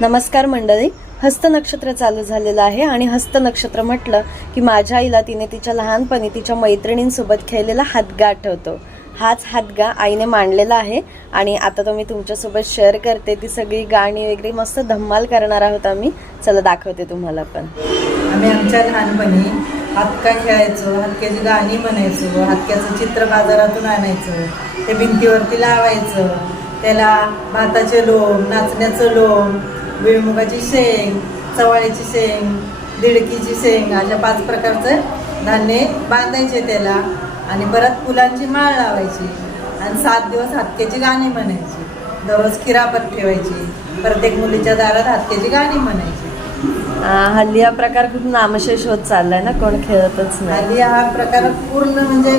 नमस्कार मंडळी. हस्त नक्षत्र चालू झालेलं आहे आणि हस्त नक्षत्र म्हटलं की माझ्या आईला तिने तिच्या लहानपणी तिच्या मैत्रिणींसोबत खेळलेला हातगा आठवतो. हाच हातगा आईने मांडलेला आहे आणि आता तो मी तुमच्यासोबत शेअर करते. ती सगळी गाणी वगैरे मस्त धम्माल करणार आहोत आम्ही. चला दाखवते तुम्हाला पण. आम्ही आमच्या लहानपणी हातका खेळायचो, हातक्याची गाणी म्हणायचो, हातक्याचं चित्र बाजारातून आणायचं, ते भिंतीवरती लावायचं. त्याला भाताचे लोम, नाचण्याचं लोम, भुईमुगाची शेंग, चवाळीची शेंग, दिडकीची शेंग अशा 5 प्रकारचं धान्य बांधायचे त्याला आणि परत फुलांची माळ लावायची आणि 7 दिवस हातक्याची गाणी म्हणायची. दररोज खिरापत ठेवायची. प्रत्येक मुलीच्या दारात हातक्याची गाणी म्हणायची. हल्ली हा प्रकार खूप नामशेष होत चाललाय ना, कोण खेळतच नाही. हल्ली हा प्रकार पूर्ण म्हणजे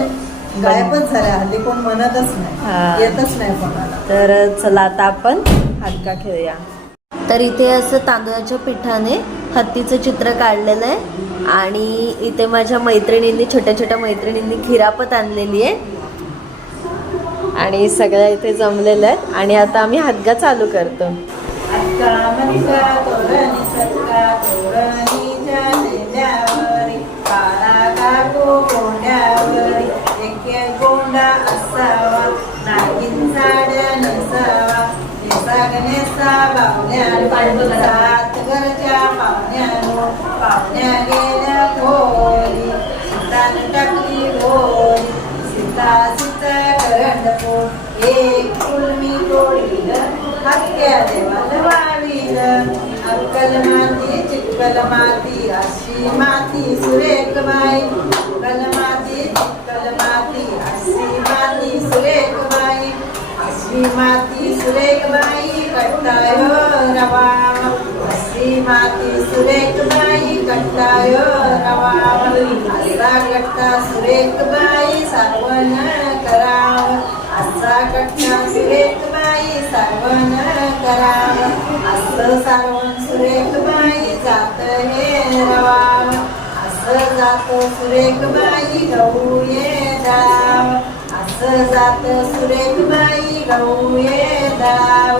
गायबच झाला. हल्ली कोण म्हणतच नाही, येतच नाही कोणाला. तर चला आता आपण हातगा खेळूया. तर इथे असं तांदळाच्या पिठाने हत्तीचं चित्र काढलेलं आहे आणि इथे माझ्या मैत्रिणींनी, छोट्या छोट्या मैत्रिणींनी खिरापत आणलेली आहे आणि सगळ्या इथे जमलेलं आहे आणि आता आम्ही हातगा चालू करतो. गोंडा असावा, नागिन साड्या नसावा, गणेशा पाहुण्या, 7 घरच्या पाहुण्यानो, पाहुण्या गेल्या खोली, सीतान टाकली गोली, सीता करंडपोट, एक फुलमी तोडीलं, हत्या देवाला वाविलं. अक्कल माती चिक्कल माती, अशी माती सुरेख बाई, अक्कल माती चिक्कल माती, अशी माती सुरेख बाई, अशी माती सुरेख बाई, कट्टायो रवाव, अशी माती सुरेख बाई, कट्टायो रवाव, असा कट्टा सुरेख बाई सारवण कराव, असा कट्टा सुरेख बाई सारवण कराव, असं सारवण सुरेख बाई जात हे रवाव, असं जात सुरेख बाई गहू ये दळाव, असं जात सुरेख बाई गहू ये दळाव,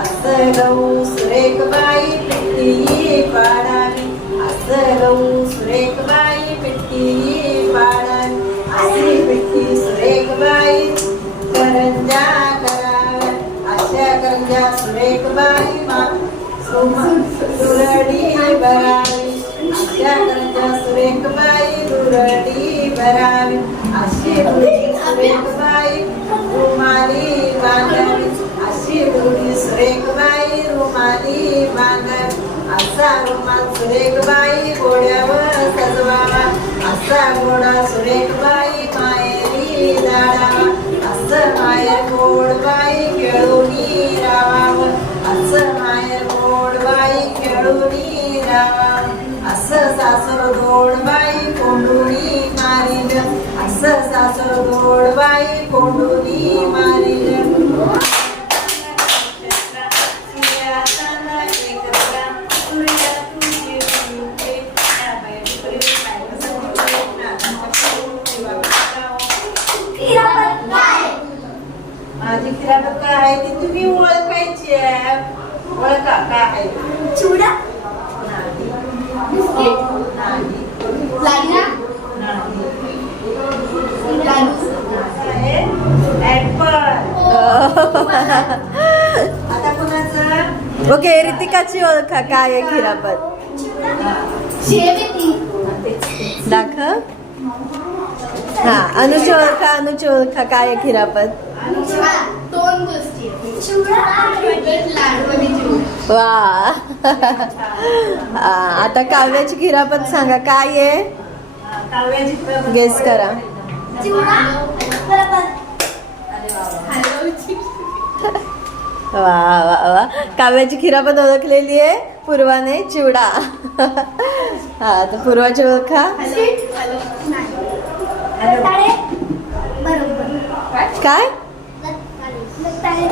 असं गहू सुरेख बाई पिट्टी पाडावी, असं गहू सुरेख बाई पिट्टी पाडावी, अशी पिट्टी सुरेख बाई करंजा कराव्या, अशा करंजा सुरेख बाई दुरडी भरावी, अशा करंजा सुरेख बाई दुरडी भरावी, अशी सुरेख बाई रुमाली बांधावी, अशी रुडी सुरेख बाई रुमाली बांधावी, असा रुमाल सुरेख बाई घोड्यावर सजवावा, असा घोडा सुरेख बाई माहेरी जाडावा, असं माहेर गोड बाई खेळूनी राहावं, असं माहेर गोड बाई खेळूनी राहावं, असं सासर गोड बाई कोंडुनी मारिल, असं सासर गोड बाई कोंडुनी मारिल. माझी खिरापत काय आहे ती तुम्ही ओळखायची आहे. ओळखा काय आहे? चिवडा, नाही, बिस्किट, नाही, लाडू, लाडू, ऍपल. आता कुणाचं? ओके, रितिकाची ओळखा काय आहे खिरापत? शेवटी, दाखव. हा, अनुची ओळखा. अनुची ओळखा काय आहे खिरापत? 2 गोष्टी, चिवडा आणि लाडू आणि चिवडा. वा. आता काव्याची खिरापत सांगा काय आहे, काव्याची गेस करा. चिवडा, वा वा वा. काव्याची खिरापत ओळखलेली आहे पूर्वाने. चिवडा. हा, तर पूर्वाची ओळखा काय?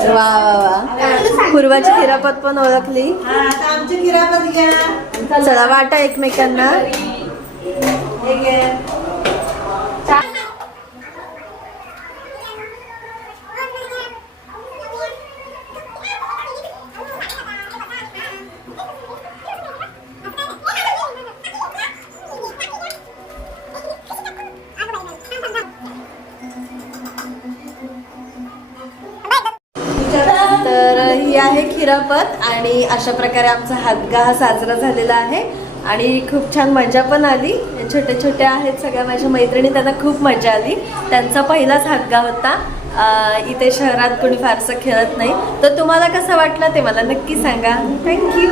वा वा वा. पूर्वाची खिरापत पण ओळखली. आता आमची खिरापत घ्या. चला वाटा एकमेकांना. हे घे. ही आहे खिरापत आणि अशा प्रकारे आमचा हातगा हा साजरा झालेला आहे आणि खूप छान मजा पण आली. छोटे छोटे आहेत सगळ्या माझ्या मैत्रिणी, त्यांना खूप मजा आली. त्यांचा पहिलाच हातगा होता. इथे शहरात कोणी फारसं खेळत नाही. तर तुम्हाला कसं वाटलं ते मला नक्की सांगा. थँक्यू.